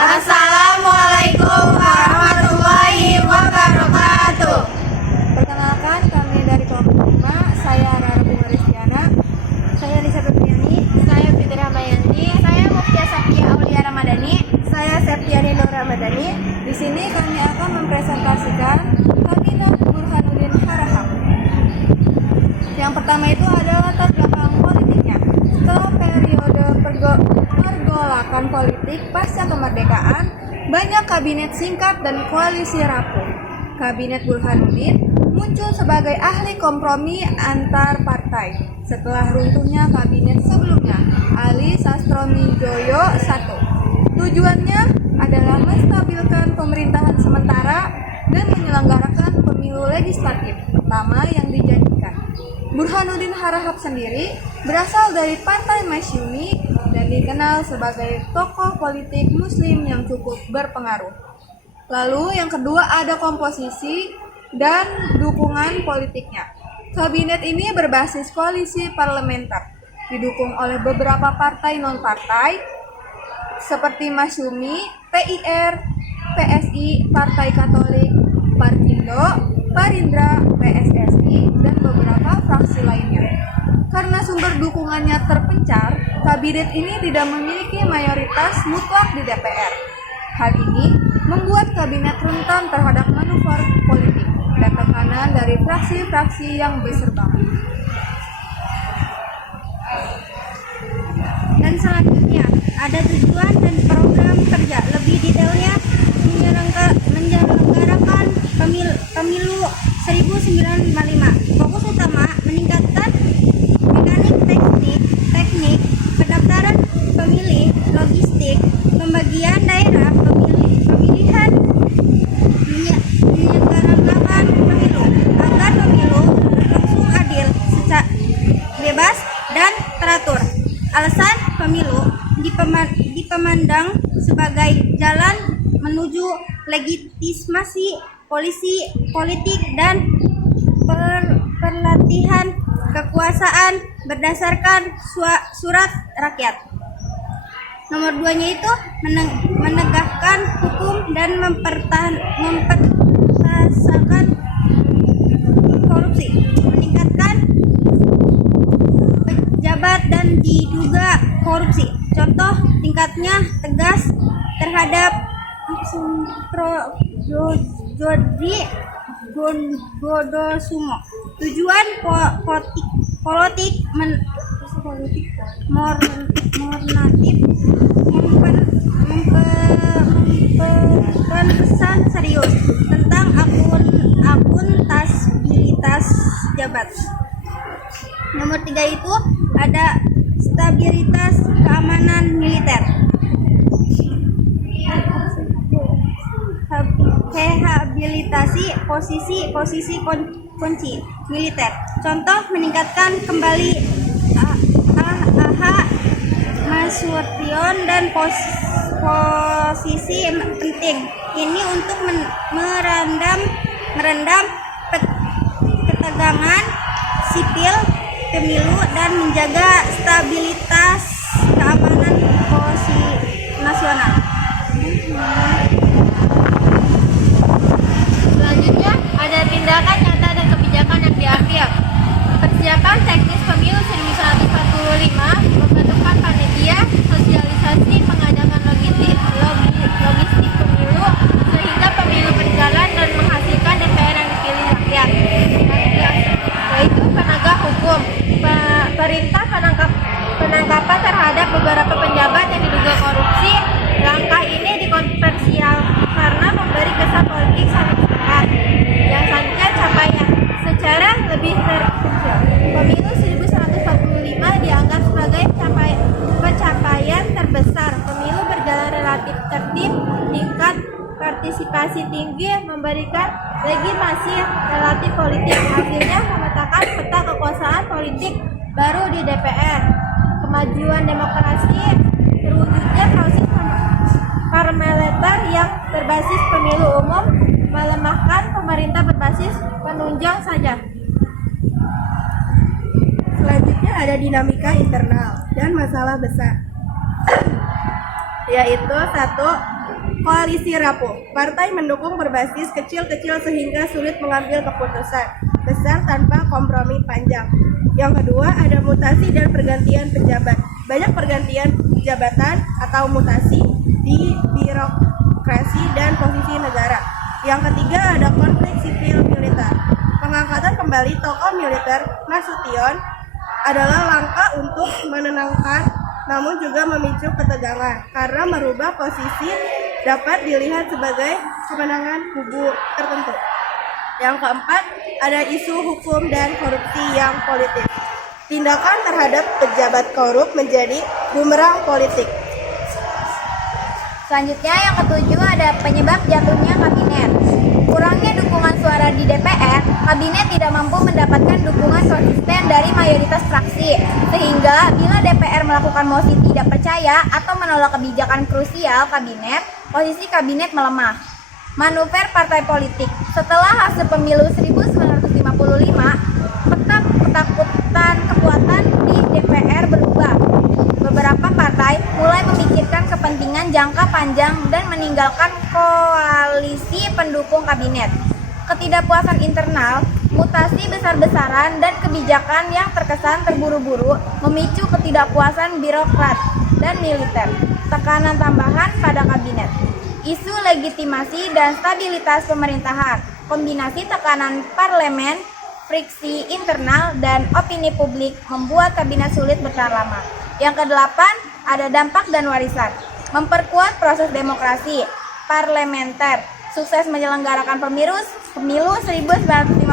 Assalamualaikum warahmatullahi wabarakatuh. Perkenalkan, kami dari kelompok 5. Saya Rara Bunga, saya Lisa Febriani, Saya Fitri Hamayanti. Saya Muftia Sakia Aulia Ramadhani. saya Septiani Nur Ramadhani. Di sini kami akan mempresentasikan Kabinet Burhanuddin Harahap. Yang pertama itu adalah latar belakang politiknya. Setelah periode pergolakan politik pasca kemerdekaan, banyak kabinet singkat dan koalisi rapuh. Kabinet Burhanuddin muncul sebagai ahli kompromi antar partai setelah runtuhnya kabinet sebelumnya, Ali Sastromijoyo I. Tujuannya adalah menstabilkan pemerintahan sementara dan menyelenggarakan pemilu legislatif pertama yang dijanjikan. Burhanuddin Harahap sendiri berasal dari Partai Masyumi dan dikenal sebagai tokoh politik muslim yang cukup berpengaruh. Lalu yang kedua ada komposisi dan dukungan politiknya. Kabinet ini berbasis koalisi parlementer, didukung oleh beberapa partai non-partai seperti Masyumi, PIR, PSI, Partai Katolik, Parkindo, Parindra, PSSI, dan beberapa fraksi lainnya. Karena sumber dukungannya terpencar, kabinet ini tidak memiliki mayoritas mutlak di DPR. Hal ini membuat kabinet rentan terhadap manuver politik dan tekanan dari fraksi-fraksi yang berseberangan. Dan selanjutnya ada tujuan dan program kerja. Lebih detailnya menyelenggarakan pemilu 1955. Fokus utama meningkatkan mekanik teknik, pendaftaran pemilih, logistik, pembagian daerah pemilihan, menyelenggarakan pemilu agar pemilu berlangsung adil, bebas dan teratur. Alasan pemilu dipandang sebagai jalan menuju legitimasi politik dan perlatihan kekuasaan berdasarkan surat rakyat. Nomor 2-nya itu menegakkan hukum dan mempertahankan korupsi, meningkatkan pejabat dan diduga korupsi. Contoh tingkatnya tegas terhadap Jodri Godosumo. Tujuan politik normatif memberikan pesan serius tentang akuntabilitas jabat. Nomor 3 itu ada stabilitas keamanan militer. Rehabilitasi posisi kunci militer. Contoh meningkatkan kembali AH Nasution dan posisi penting ini untuk meredam ketegangan sipil pemilu dan menjaga stabilitas keamanan nasional. Selanjutnya ada tindakan nyata dan kebijakan yang diambil. Persiapan teknis pemilu 1945, pembentukan panitia, sosialisasi, pengadangan logistik pemilu sehingga pemilu berjalan dan menghasilkan DPR yang dipilih rakyat. Yaitu penegak hukum, perintah penangkapan terhadap beberapa penjabat yang diduga korupsi. Langkah ini dikontroversial karena memberi kesan politik sangat sepakat. Yang selanjutnya capaian secara lebih terkecil. Pemilu 1945 dianggap sebagai pencapaian terbesar. Pemilu berjalan relatif tertib, tingkat partisipasi tinggi, memberikan legitimasi relatif politik. Hasilnya memetakan peta kekuasaan politik baru di DPR. Kemajuan demokrasi terwujudnya proses parlementer yang berbasis pemilu umum, melemahkan pemerintah berbasis penunjang saja. Selanjutnya ada dinamika internal dan masalah besar, yaitu 1. Koalisi rapuh. Partai mendukung berbasis kecil-kecil sehingga sulit mengambil keputusan besar tanpa kompromi panjang. Yang kedua, ada mutasi dan pergantian pejabat. Banyak pergantian jabatan atau mutasi di birokrasi dan posisi negara. Yang ketiga, ada konflik sipil militer. Pengangkatan kembali tokoh militer Nasution adalah langkah untuk menenangkan namun juga memicu ketegangan karena merubah posisi dapat dilihat sebagai kemenangan kubu tertentu. Yang keempat, ada isu hukum dan korupsi yang politis. Tindakan terhadap pejabat korup menjadi bumerang politik. Selanjutnya yang ketujuh ada penyebab jatuhnya kabinet. Kurangnya dukungan suara di DPR, kabinet tidak mampu mendapatkan dukungan konsisten dari mayoritas fraksi. Sehingga bila DPR melakukan mosi tidak percaya atau menolak kebijakan krusial kabinet, posisi kabinet melemah. Manuver partai politik. Setelah hasil pemilu 1955, peta ketakutan kekuatan di DPR berubah. Beberapa partai mulai memikirkan kepentingan jangka panjang dan meninggalkan koalisi pendukung kabinet. Ketidakpuasan internal, mutasi besar-besaran, dan kebijakan yang terkesan terburu-buru memicu ketidakpuasan birokrat dan militer. Tekanan tambahan pada kabinet. Isu legitimasi dan stabilitas pemerintahan. Kombinasi tekanan parlemen, friksi internal, dan opini publik membuat kabinet sulit bertahan lama. Yang kedelapan, ada dampak dan warisan. Memperkuat proses demokrasi parlementer. Sukses menyelenggarakan pemilu 1955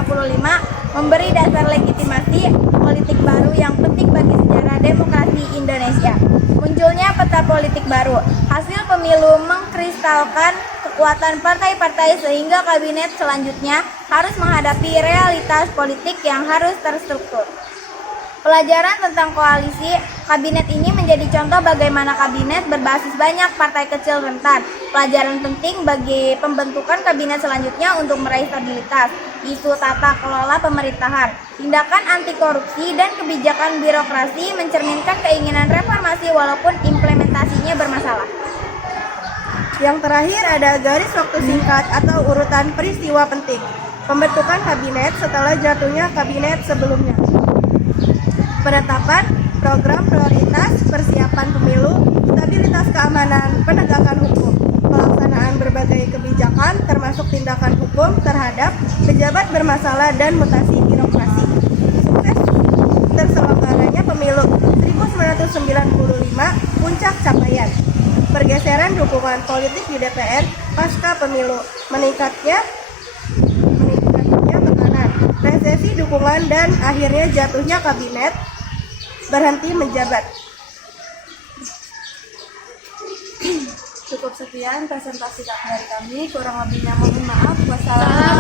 memberi dasar legitimasi politik baru yang penting bagi sejarah demokrasi Indonesia. Munculnya peta politik baru. Hasil pemilu mengkristalkan kekuatan partai-partai sehingga kabinet selanjutnya harus menghadapi realitas politik yang harus terstruktur. Pelajaran tentang koalisi kabinet ini menjadi contoh bagaimana kabinet berbasis banyak partai kecil rentan. Pelajaran penting bagi pembentukan kabinet selanjutnya untuk meraih stabilitas. Isu tata kelola pemerintahan, tindakan anti korupsi, dan kebijakan birokrasi mencerminkan keinginan reformasi walaupun implementasinya bermasalah. Yang terakhir ada garis waktu singkat atau urutan peristiwa penting. Pembentukan kabinet setelah jatuhnya kabinet sebelumnya. Penetapan program prioritas, persiapan pemilu, stabilitas keamanan, penegakan hukum, pelaksanaan berbagai kebijakan termasuk tindakan hukum terhadap pejabat bermasalah dan mutasi birokrasi. Sukses terselenggaranya pemilu 1995, puncak capaian. Pergeseran dukungan politik di DPR pasca pemilu, meningkatnya tekanan, resesi dukungan, dan akhirnya jatuhnya kabinet berhenti menjabat. Cukup sekian presentasi dari kami, kurang lebihnya mohon maaf. Wassalamualaikum.